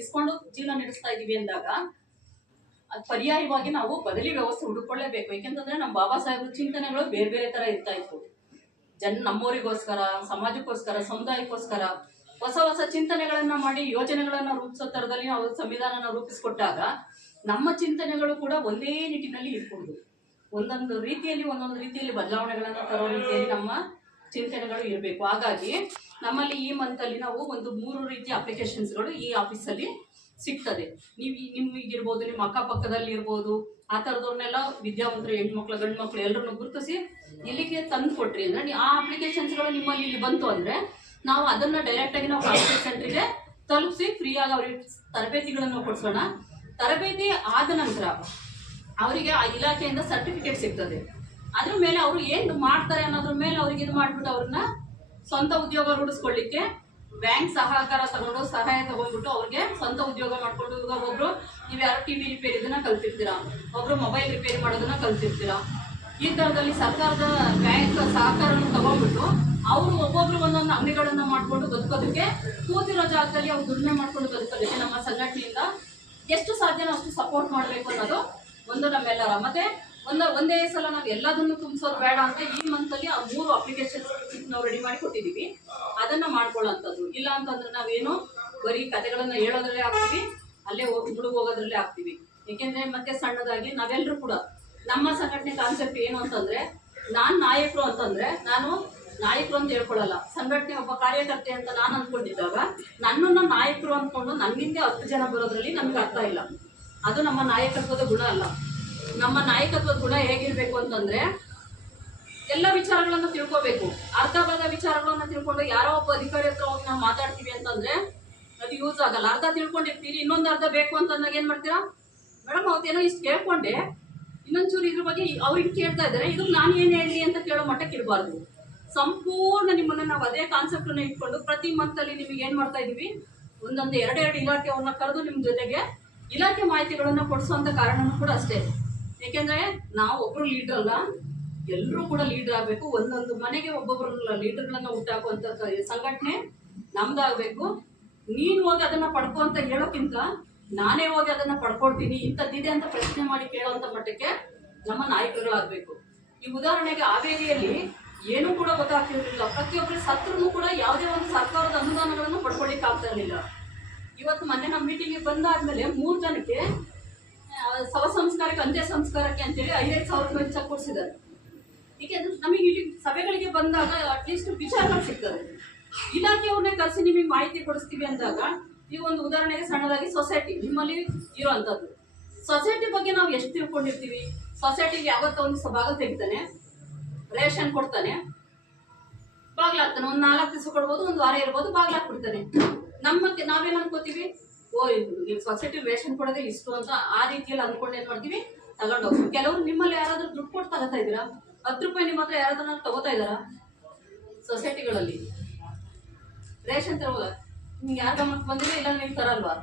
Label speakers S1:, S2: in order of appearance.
S1: ಇಸ್ಕೊಂಡು ಜೀವನ ನಡೆಸ್ತಾ ಇದೀವಿ ಅಂದಾಗ, ಅದ್ ಪರ್ಯಾಯವಾಗಿ ನಾವು ಬದಲಿ ವ್ಯವಸ್ಥೆ ಹುಡುಕೊಳ್ಳೇಬೇಕು ಯಾಕೆಂತಂದ್ರೆ ನಮ್ಮ ಬಾಬಾ ಸಾಹೇಬ್ರ ಚಿಂತನೆಗಳು ಬೇರೆ ಬೇರೆ ತರ ಇರ್ತಾ ಇತ್ತು. ಜನ ನಮ್ಮವರಿಗೋಸ್ಕರ, ಸಮಾಜಕ್ಕೋಸ್ಕರ, ಸಮುದಾಯಕ್ಕೋಸ್ಕರ ಹೊಸ ಹೊಸ ಚಿಂತನೆಗಳನ್ನ ಮಾಡಿ, ಯೋಜನೆಗಳನ್ನ ರೂಪಿಸೋ ತರದಲ್ಲಿ ಅವರು ಸಂವಿಧಾನನ ರೂಪಿಸ್ಕೊಟ್ಟಾಗ ನಮ್ಮ ಚಿಂತನೆಗಳು ಕೂಡ ಒಂದೇ ನಿಟ್ಟಿನಲ್ಲಿ ಇರ್ಕೊಂಡು ಒಂದೊಂದು ರೀತಿಯಲ್ಲಿ ಒಂದೊಂದು ರೀತಿಯಲ್ಲಿ ಬದಲಾವಣೆಗಳನ್ನ ತರೋ ರೀತಿಯಲ್ಲಿ ನಮ್ಮ ಚಿಂತನೆಗಳು ಇರಬೇಕು. ಹಾಗಾಗಿ ನಮ್ಮಲ್ಲಿ ಈ ಮಂತಲ್ಲಿ ನಾವು ಒಂದು ಮೂರು ರೀತಿಯ ಅಪ್ಲಿಕೇಶನ್ಸ್ಗಳು ಈ ಆಫೀಸಲ್ಲಿ ಸಿಗ್ತದೆ. ನೀವು ನಿಮ್ಗಿರ್ಬೋದು ನಿಮ್ಮ ಅಕ್ಕಪಕ್ಕದಲ್ಲಿ ಇರ್ಬೋದು, ಆ ಥರದವ್ರನ್ನೆಲ್ಲ ವಿದ್ಯಾವಂತರು, ಹೆಣ್ಮಕ್ಳು ಗಂಡು ಮಕ್ಳು ಎಲ್ಲರನ್ನು ಗುರುತಿಸಿ ಇಲ್ಲಿಗೆ ತಂದು ಕೊಟ್ರಿ ಅಂದ್ರೆ ಆ ಅಪ್ಲಿಕೇಶನ್ಸ್ಗಳು ನಿಮ್ಮಲ್ಲಿ ಇಲ್ಲಿ ಬಂತು ಅಂದ್ರೆ ನಾವು ಅದನ್ನ ಡೈರೆಕ್ಟ್ ಆಗಿ ನಾವು ಕಾನ್ಸೆಪ್ಟ್ ಸೆಂಟ್ರಿಗೆ ತಲುಪಿಸಿ ಫ್ರೀಯಾಗಿ ಅವ್ರಿಗೆ ತರಬೇತಿಗಳನ್ನು ಕೊಡಿಸೋಣ. ತರಬೇತಿ ಆದ ನಂತರ ಅವರಿಗೆ ಆ ಇಲಾಖೆಯಿಂದ ಸರ್ಟಿಫಿಕೇಟ್ ಸಿಗ್ತದೆ. ಅದ್ರ ಮೇಲೆ ಅವರು ಏನು ಮಾಡ್ತಾರೆ ಅನ್ನೋದ್ರ ಮೇಲೆ ಅವ್ರಿಗೆ ಇದು ಮಾಡ್ಬಿಟ್ಟು ಅವ್ರನ್ನ ಸ್ವಂತ ಉದ್ಯೋಗ ರೂಢಿಸ್ಕೊಳ್ಳಿಕ್ಕೆ ಬ್ಯಾಂಕ್ ಸಹಕಾರ ತಗೊಂಡು ಸಹಾಯ ತಗೊಂಡ್ಬಿಟ್ಟು ಅವ್ರಿಗೆ ಸ್ವಂತ ಉದ್ಯೋಗ ಮಾಡ್ಕೊಂಡು ಇವಾಗ ಒಬ್ರು ನೀವು ಯಾರು ಟಿ ವಿ ರಿಪೇರಿ ಇದನ್ನ ಕಲ್ತಿರ್ತೀರಾ? ಒಬ್ರು ಮೊಬೈಲ್ ರಿಪೇರಿ ಮಾಡೋದನ್ನ ಕಲ್ತಿರ್ತೀರಾ? ಈ ತರದಲ್ಲಿ ಸರ್ಕಾರದ ಬ್ಯಾಂಕ್ ಸಹಕಾರವನ್ನು ತಗೊಂಡ್ಬಿಟ್ಟು ಅವರು ಒಬ್ಬೊಬ್ರು ಒಂದೊಂದು ಅಂಗಡಿಗಳನ್ನ ಮಾಡ್ಕೊಂಡು ಬದುಕೋದಕ್ಕೆ ಕೂತಿರೋ ಜಾಗದಲ್ಲಿ ಅವ್ರು ದುಡಿಮೆ ಮಾಡ್ಕೊಂಡು ಬದುಕೋದಕ್ಕೆ ನಮ್ಮ ಸಂಘಟನೆಯಿಂದ ಎಷ್ಟು ಸಾಧ್ಯನೋ ಅಷ್ಟು ಸಪೋರ್ಟ್ ಮಾಡಬೇಕು ಅನ್ನೋದು ಒಂದು ನಮ್ಮೆಲ್ಲರ. ಮತ್ತೆ ಒಂದು, ಒಂದೇ ಸಲ ನಾವು ಎಲ್ಲದನ್ನು ತುಂಬಿಸೋದು ಬೇಡ ಅಂತ ಈ ಮಂತಲ್ಲಿ ಆ ಮೂರು ಅಪ್ಲಿಕೇಶನ್ಸ್ ನಾವು ರೆಡಿ ಮಾಡಿ ಕೊಟ್ಟಿದ್ದೀವಿ ಅದನ್ನ ಮಾಡ್ಕೊಳ್ಳೋಂಥದ್ದು. ಇಲ್ಲ ಅಂತಂದ್ರೆ ನಾವೇನು ಬರೀ ಕತೆಗಳನ್ನ ಹೇಳೋದ್ರಲ್ಲೇ ಆಗ್ತೀವಿ ಅಲ್ಲೇ ಮುಳುಗ್ ಹೋಗೋದ್ರಲ್ಲೇ ಆಗ್ತೀವಿ ಯಾಕೆಂದ್ರೆ ಮತ್ತೆ ಸಣ್ಣದಾಗಿ ನಾವೆಲ್ಲರೂ ಕೂಡ ನಮ್ಮ ಸಂಘಟನೆ ಕಾನ್ಸೆಪ್ಟ್ ಏನು ಅಂತಂದ್ರೆ, ನಾನ್ ನಾಯಕರು ಅಂತಂದ್ರೆ ನಾನು ನಾಯಕರು ಅಂತ ಹೇಳ್ಕೊಳ್ಳಲ್ಲ. ಸಂಘಟನೆ ಒಬ್ಬ ಕಾರ್ಯಕರ್ತೆ ಅಂತ ನಾನು ಅಂದ್ಕೊಂಡಿದ್ದಾಗ ನನ್ನನ್ನು ನಾಯಕರು ಅಂದ್ಕೊಂಡು ನನ್ನಿಂದ ಹತ್ತು ಜನ ಬರೋದ್ರಲ್ಲಿ ನಮ್ಗೆ ಅರ್ಥ ಇಲ್ಲ. ಅದು ನಮ್ಮ ನಾಯಕತ್ವದ ಗುಣ ಅಲ್ಲ. ನಮ್ಮ ನಾಯಕತ್ವ ಗುಣ ಹೇಗಿರ್ಬೇಕು ಅಂತಂದ್ರೆ ಎಲ್ಲ ವಿಚಾರಗಳನ್ನ ತಿಳ್ಕೋಬೇಕು. ಅರ್ಧ ಭಾಗ ವಿಚಾರಗಳನ್ನ ತಿಳ್ಕೊಂಡು ಯಾರೋ ಒಬ್ಬ ಅಧಿಕಾರಿ ಹತ್ರ ಹೋಗಿ ನಾವು ಮಾತಾಡ್ತೀವಿ ಅಂತಂದ್ರೆ ಅದು ಯೂಸ್ ಆಗಲ್ಲ. ಅರ್ಧ ತಿಳ್ಕೊಂಡಿರ್ತೀರಿ, ಇನ್ನೊಂದು ಅರ್ಧ ಬೇಕು ಅಂತಂದಾಗ ಏನ್ ಮಾಡ್ತೀರಾ? ಮೇಡಮ್ ಅವತ್ತೇನೋ ಇಷ್ಟು ಕೇಳ್ಕೊಂಡೆ. ಇನ್ನೊಂಚೂರು ಇದ್ರ ಬಗ್ಗೆ ಅವ್ರಿಗೆ ಕೇಳ್ತಾ ಇದ್ದಾರೆ. ಇದು ನಾನು ಏನ್ ಹೇಳಿ ಅಂತ ಕೇಳೋ ಮಟ್ಟಕ್ಕೆ ಇರಬಾರ್ದು. ಸಂಪೂರ್ಣ ನಿಮ್ಮನ್ನ ನಾವು ಅದೇ ಕಾನ್ಸೆಪ್ಟ್ ಇಟ್ಕೊಂಡು ಪ್ರತಿ ಮಂತ್ ಅಲ್ಲಿ ನಿಮಗೆ ಏನ್ ಮಾಡ್ತಾ ಇದೀವಿ? ಒಂದೊಂದು ಎರಡೆರಡು ಇಲಾಖೆಯವ್ರನ್ನ ಕರೆದು ನಿಮ್ ಜೊತೆಗೆ ಇಲಾಖೆ ಮಾಹಿತಿಗಳನ್ನ ಕೊಡಿಸುವಂತ ಕಾರಣನೂ ಕೂಡ ಅಷ್ಟೇ. ಯಾಕೆಂದ್ರೆ ನಾವು ಒಬ್ರು ಲೀಡರ್ ಅಲ್ಲ ಎಲ್ಲರೂ ಕೂಡ ಲೀಡರ್ ಆಗ್ಬೇಕು. ಒಂದೊಂದು ಮನೆಗೆ ಒಬ್ಬೊಬ್ಬರನ್ನ ಲೀಡರ್ಗಳನ್ನ ಹುಟ್ಟಾಕುವಂತ ಸಂಘಟನೆ ನಮ್ದಾಗಬೇಕು. ನೀನ್ ಹೋಗಿ ಅದನ್ನ ಪಡ್ಕೊ ಅಂತ ಹೇಳೋಕ್ಕಿಂತ ನಾನೇ ಹೋಗಿ ಅದನ್ನ ಪಡ್ಕೊಳ್ತೀನಿ, ಇಂಥದ್ದಿದೆ ಅಂತ ಪ್ರಶ್ನೆ ಮಾಡಿ ಕೇಳೋಂತ ಮಟ್ಟಕ್ಕೆ ನಮ್ಮ ನಾಯಕರುಗಳಾಗ್ಬೇಕು ಈ ಉದಾಹರಣೆಗೆ ಹಾವೇರಿಯಲ್ಲಿ ಏನೂ ಕೂಡ ಗೊತ್ತಾಗ್ತಿರ್ಲಿಲ್ಲ ಪ್ರತಿಯೊಬ್ಬರು ಸತ್ರನು ಕೂಡ ಯಾವುದೇ ಒಂದು ಸರ್ಕಾರದ ಅನುದಾನಗಳನ್ನು ಪಡ್ಕೊಳ್ಳಿಕ್ಕೆ ಆಗ್ತಾ ಇರಲಿಲ್ಲ. ಇವತ್ತು ಮೊನ್ನೆ ನಮ್ಮ ಮೀಟಿಂಗ್ ಬಂದಾದ್ಮೇಲೆ ಮೂರು ಜನಕ್ಕೆ ಶವ ಸಂಸ್ಕಾರಕ್ಕೆ ಅಂತ್ಯ ಸಂಸ್ಕಾರಕ್ಕೆ ಅಂತೇಳಿ ಐದೈದು ಸಾವಿರ ರೂಪಾಯಿ ಚೆಕ್ ಕೊಡಿಸಿದ್ದಾರೆ. ಏಕೆಂದ್ರೆ ನಮಗೆ ಇಲ್ಲಿ ಸಭೆಗಳಿಗೆ ಬಂದಾಗ ಅಟ್ಲೀಸ್ಟ್ ವಿಚಾರಗಳು ಸಿಗ್ತದೆ. ಇಲಾಖೆಯವ್ರನ್ನೇ ಕರೆಸಿ ನಿಮಗೆ ಮಾಹಿತಿ ಕೊಡಿಸ್ತೀವಿ ಅಂದಾಗ, ಈಗ ಒಂದು ಉದಾಹರಣೆಗೆ ಸಣ್ಣದಾಗಿ ಸೊಸೈಟಿ, ನಿಮ್ಮಲ್ಲಿ ಇರುವಂತದ್ದು ಸೊಸೈಟಿ ಬಗ್ಗೆ ನಾವು ಎಷ್ಟು ತಿಳ್ಕೊಂಡಿರ್ತೀವಿ? ಸೊಸೈಟಿಗೆ ಯಾವತ್ತ ಒಂದು ಭಾಗ ತೆಗಿತಾನೆ, ರೇಷನ್ ಕೊಡ್ತಾನೆ, ಬಾಗ್ಲಾಗ್ತಾನೆ. ಒಂದು ನಾಲ್ಕು ದಿವಸ ಕೊಡ್ಬೋದು, ಒಂದು ವಾರ ಇರ್ಬೋದು ಬಾಗ್ಲಾಕ್ಬಿಡ್ತಾನೆ ನಮ್ಮ ನಾವೇನು ಅನ್ಕೋತೀವಿ? ಓ, ಇದು ಸೊಸೈಟಿ ರೇಷನ್ ಕೊಡೋದೇ ಇಷ್ಟು ಅಂತ ಆ ರೀತಿಯಲ್ಲಿ ಅಂದ್ಕೊಂಡು ಏನ್ ಮಾಡ್ತೀವಿ? ತಗೊಂಡು ಹೋಗ್ತೀವಿ. ಕೆಲವರು ನಿಮ್ಮಲ್ಲಿ ಯಾರಾದ್ರೂ ದುಡ್ಡು ಕೊಟ್ಟು ತಗೋತಾ ಇದ್ದೀರಾ? ಹತ್ತು ರೂಪಾಯಿ ನಿಮ್ಮ ಹತ್ರ ಯಾರಾದ್ರೂ ತಗೋತಾ ಇದ್ದಾರಾ? ಸೊಸೈಟಿಗಳಲ್ಲಿ ರೇಷನ್ ತರೋಲ್ಲ ನಿಮ್ಗೆ ಯಾರ ಗಮನಕ್ಕೆ ಬಂದಿಲ್ಲ ಇಲ್ಲ ನೀವು ತರಲ್ವಾ?